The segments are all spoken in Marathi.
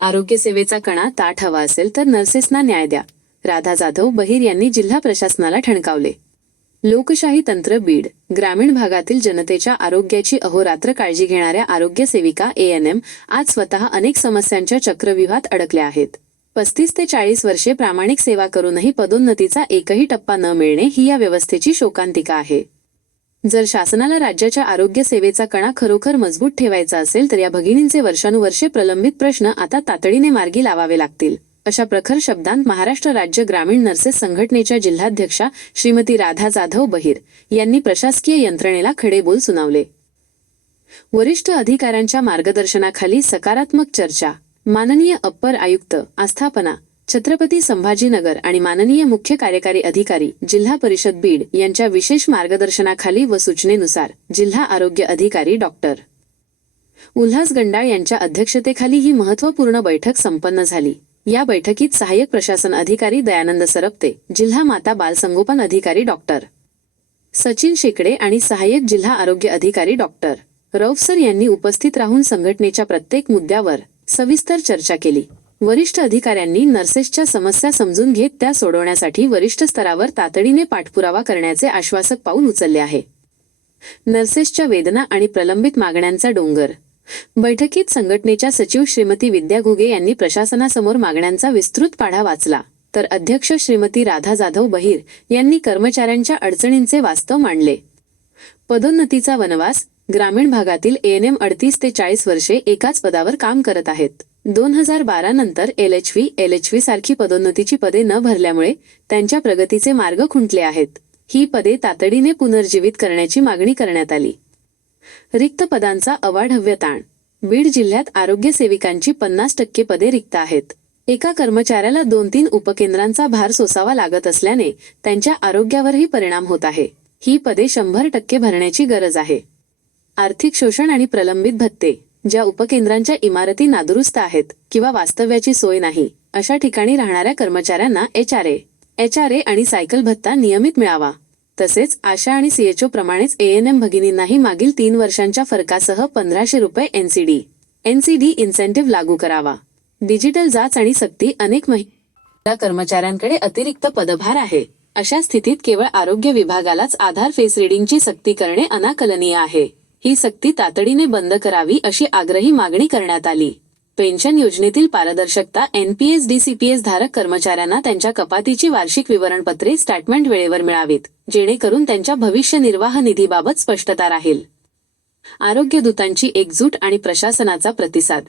आरोग्य सेवेचा कणा ताठ हवा असेल तर नर्सेसना न्याय द्या. राधा जाधव बहिर यांनी जिल्हा प्रशासनाला ठणकावले. लोकशाही तंत्र बीड ग्रामीण भागातील जनतेच्या आरोग्याची अहोरात्र काळजी घेणाऱ्या आरोग्य सेविका एएनएम आज स्वतः अनेक समस्यांच्या चक्रव्यूहात अडकल्या आहेत. पस्तीस ते चाळीस वर्षे प्रामाणिक सेवा करूनही पदोन्नतीचा एकही टप्पा न मिळणे ही या व्यवस्थेची शोकांतिका आहे. जर शासनाला राज्याच्या आरोग्य सेवेचा कणा खरोखर मजबूत ठेवायचा असेल तर या भगिनींचे वर्षानुवर्षे प्रलंबित प्रश्न आता तातडीने मार्गी लावावे लागतील. अशा प्रखर शब्दांत महाराष्ट्र राज्य ग्रामीण नर्सेस संघटनेच्या जिल्हाध्यक्षा श्रीमती राधा जाधव बहिर यांनी प्रशासकीय यंत्रणेला खडेबोल सुनावले. वरिष्ठ अधिकाऱ्यांच्या मार्गदर्शनाखाली सकारात्मक चर्चा माननीय अप्पर आयुक्त आस्थापना छत्रपती संभाजीनगर आणि माननीय मुख्य कार्यकारी अधिकारी जिल्हा परिषद बीड यांच्या विशेष मार्गदर्शनाखाली व सूचनेनुसार जिल्हा आरोग्य अधिकारी डॉक्टर उल्हास गंडाळ यांच्या अध्यक्षतेखाली ही महत्त्वपूर्ण बैठक संपन्न झाली. या बैठकीत सहाय्यक प्रशासन अधिकारी दयानंद सरपते जिल्हा माता बालसंगोपन अधिकारी डॉक्टर सचिन शेकडे आणि सहाय्यक जिल्हा आरोग्य अधिकारी डॉक्टर रौफसर यांनी उपस्थित राहून संघटनेच्या प्रत्येक मुद्द्यावर सविस्तर चर्चा केली. वरिष्ठ अधिकाऱ्यांनी नर्सेसच्या समस्या समजून घेत त्या सोडवण्यासाठी वरिष्ठ स्तरावर तातडीने पाठपुरावा करण्याचे आश्वासक पाऊल उचलले आहे. नर्सेसच्या वेदना आणि प्रलंबित मागण्यांचा डोंगर. बैठकीत संघटनेच्या सचिव श्रीमती विद्या घुगे यांनी प्रशासनासमोर मागण्यांचा विस्तृत पाढा वाचला. तर अध्यक्ष श्रीमती राधा जाधव बहिर यांनी कर्मचाऱ्यांच्या अडचणींचे वास्तव मांडले. पदोन्नतीचा वनवास ग्रामीण भागातील एएनएम अडतीस ते चाळीस वर्षे एकाच पदावर काम करत आहेत. दोन हजार बारा नंतर L H V L H V सारखी पदोन्नतीची पदे न भरल्यामुळे त्यांच्या प्रगतीचे मार्ग खुंटले आहेत. ही पदे तातडीने पुनर्जीवित करण्याची मागणी करण्यात आली. रिक्त पदांचा अवाढव्य ताण. बीड जिल्ह्यात आरोग्य सेविकांची पन्नास टक्के पदे रिक्त आहेत. एका कर्मचाऱ्याला दोन तीन उपकेंद्रांचा भार सोसावा लागत असल्याने त्यांच्या आरोग्यावरही परिणाम होत आहे. ही पदे शंभर टक्के भरण्याची गरज आहे. आर्थिक शोषण आणि प्रलंबित भत्ते. ज्या उपकेंद्रांच्या इमारती नादुरुस्त आहेत किंवा वास्तव्याची सोय नाही अशा ठिकाणी राहणाऱ्या कर्मचाऱ्यांना एचआरए एचआरए आणि सायकल भत्ता नियमित मिळावा. तसेच आशा आणि सीएचओ प्रमाणेच एएनएम भगिनींनाही मागील तीन वर्षांच्या फरकासह पंधराशे रुपये एनसीडी एनसीडी इन्सेंटिव्ह लागू करावा. डिजिटल जाच आणि सक्ती अनेक महिला कर्मचाऱ्यांकडे अतिरिक्त पदभार आहे. अशा स्थितीत केवळ आरोग्य विभागालाच आधार फेस रिडिंगची सक्ती करणे अनाकलनीय आहे. ही सक्ती तातडीने बंद करावी अशी आग्रही मागणी करण्यात आली. पेन्शन योजनेतील पारदर्शकता एनपीएस डीसीपीएस धारक कर्मचाऱ्यांना त्यांच्या कपातीची वार्षिक विवरणपत्रे स्टेटमेंट वेळेवर मिळावीत जेणेकरून त्यांच्या भविष्य निर्वाह निधीबाबत स्पष्टता राहील. आरोग्य दूतांची एकजूट आणि प्रशासनाचा प्रतिसाद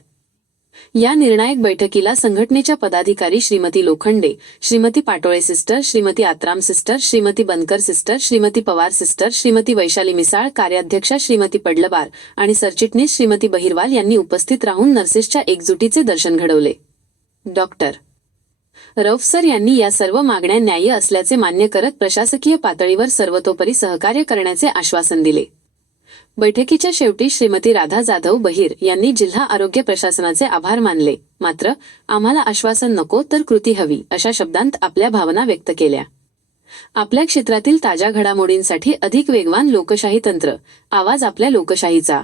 या निर्णायक बैठकीला संघटनेच्या पदाधिकारी Shrimati Lokhande Shrimati Patole sister Shrimati Atram sister Shrimati Bankar sister Shrimati Pawar sister Shrimati Vaishali Misal कार्याध्यक्षा Shrimati Padalbar आणि सरचिटणीस श्रीमती बहिरवाल यांनी उपस्थित राहून नर्सेसच्या एकजुटीचे दर्शन घडवले. डॉक्टर रौफसर यांनी या सर्व मागण्या न्याय्य असल्याचे मान्य करत प्रशासकीय पातळीवर सर्वतोपरी सहकार्य करण्याचे आश्वासन दिले. बैठकीच्या शेवटी श्रीमती राधा जाधव बहिर यांनी जिल्हा आरोग्य प्रशासनाचे आभार मानले. मात्र आम्हाला आश्वासन नको तर कृती हवी अशा शब्दांत आपल्या भावना व्यक्त केल्या. आपल्या क्षेत्रातील ताज्या घडामोडींसाठी अधिक वेगवान लोकशाही तंत्र आवाज आपल्या लोकशाहीचा.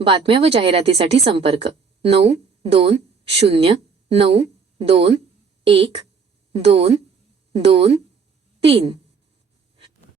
बातम्या व जाहिरातीसाठी संपर्क. नऊ दोन शून्य नऊ दोन एक दोन दोन तीन.